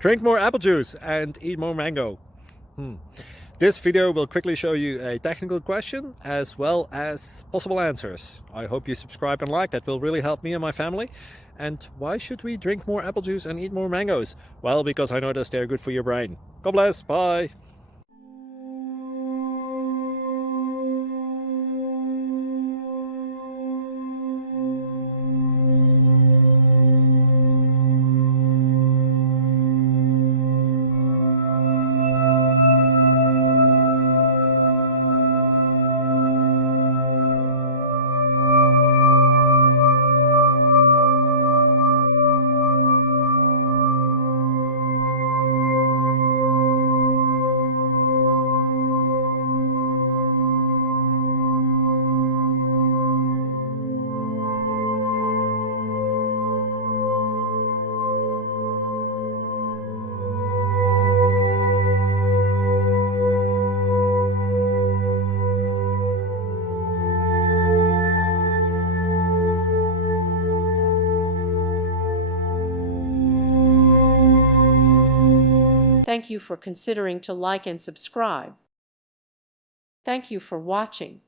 Drink more apple juice and eat more mango. This video will quickly show you a technical question as well as possible answers. I hope you subscribe and like, that will really help me and my family. And why should we drink more apple juice and eat more mangoes? Well, because I noticed they're good for your brain. God bless, bye! Thank you for considering to like and subscribe. Thank you for watching.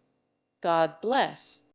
God bless.